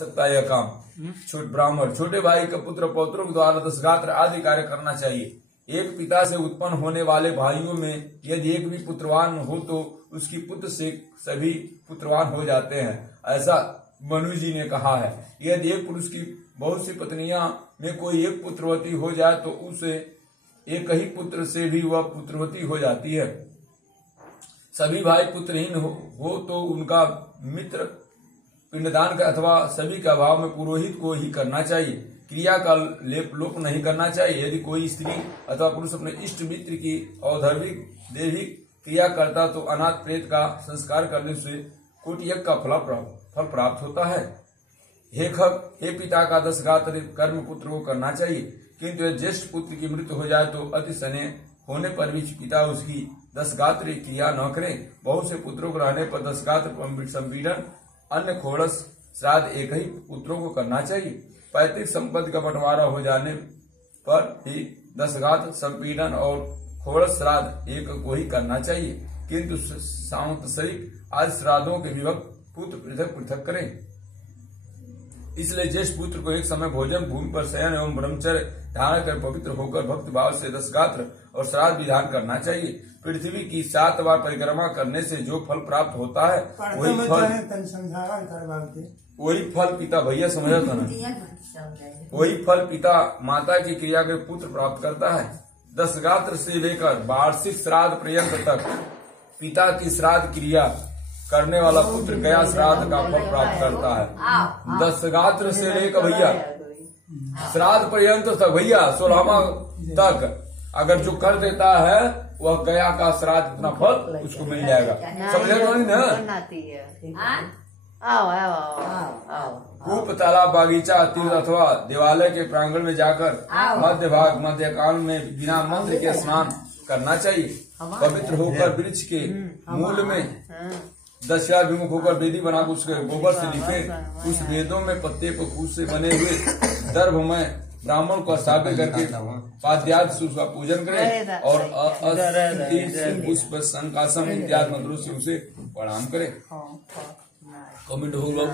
सकता है यह काम। ब्राह्मण छोटे भाई के पुत्र पौत्रों के द्वारा दशगात्र आदि कार्य करना चाहिए। एक पिता से उत्पन्न होने वाले भाइयों में यदि एक भी पुत्रवान हो तो उसकी पुत्र से सभी पुत्रवान हो जाते हैं, ऐसा मनु जी ने कहा है। यदि एक पुरुष की बहुत सी पत्नियां में कोई एक पुत्रवती हो जाए तो उसे एक ही पुत्र से भी वह पुत्रवती हो जाती है। सभी भाई पुत्रहीन हो तो उनका मित्र पिंडदान का अथवा सभी के अभाव में पुरोहित को ही करना चाहिए। क्रिया का लोप नहीं करना चाहिए। यदि कोई स्त्री अथवा पुरुष अपने इष्ट मित्र की औधर्विक दैविक क्रिया करता तो अनाथ प्रेत का संस्कार करने से कोटि यज्ञ का फल प्राप्त होता है। हे पिता का दशगात्र कर्म पुत्र को करना चाहिए, किंतु यदि ज्येष्ठ पुत्र की मृत्यु हो जाए तो अति सने होने पर भी पिता उसकी दशगात्र क्रिया न करे। बहुत से पुत्रों को रहने पर दशगात्र संपीड़न अन्य खोड़स श्राद्ध एक ही पुत्रों को करना चाहिए। पैतृक संपत्ति का बंटवारा हो जाने पर ही दशगात्र संपीड़न और खोड़स श्राद्ध एक को ही करना चाहिए, किंतु सांवत्सरिक आदि श्राद्धों के विभक्त पुत्र पृथक पृथक करें। इसलिए ज्येष्ठ पुत्र को एक समय भोजन, भूमि पर शयन एवं ब्रह्मचर्य धारण कर पवित्र होकर भक्ति भाव से दशगात्र और श्राद्ध विधान करना चाहिए। पृथ्वी की 7 बार परिक्रमा करने से जो फल प्राप्त होता है वही फल पिता भैया समझा था ना, वही फल पिता माता की क्रिया के पुत्र प्राप्त करता है। दशगात्र से लेकर वार्षिक श्राद्ध पर्यंत तक पिता की श्राद्ध क्रिया करने वाला पुत्र गया श्राद्ध का फल प्राप्त करता है। दशगात्र से लेकर भैया श्राद्ध पर्यंत तक भैया 16वां तक अगर जो कर देता है वह गया का श्राद्ध इतना फल उसको मिल जाएगा। समझे तो नहीं ना? कूप, तालाब, बागीचा, तीर्थ अथवा देवालय के प्रांगण में जाकर मध्य काल में बिना मंत्र के स्नान करना चाहिए। पवित्र होकर वृक्ष के मूल में दक्षिणाभिमुख होकर वेदी बनाकर उसके गोबर से लिखे उस वेदों में पत्ते पर फूस से बने हुए दर्भ में ब्राह्मण को स्थापित करके पाद्यादि से उसका पूजन करें और पुष्प संकासम इत्यादि मंत्रों से उसे प्रणाम करें। कमेंट होगा।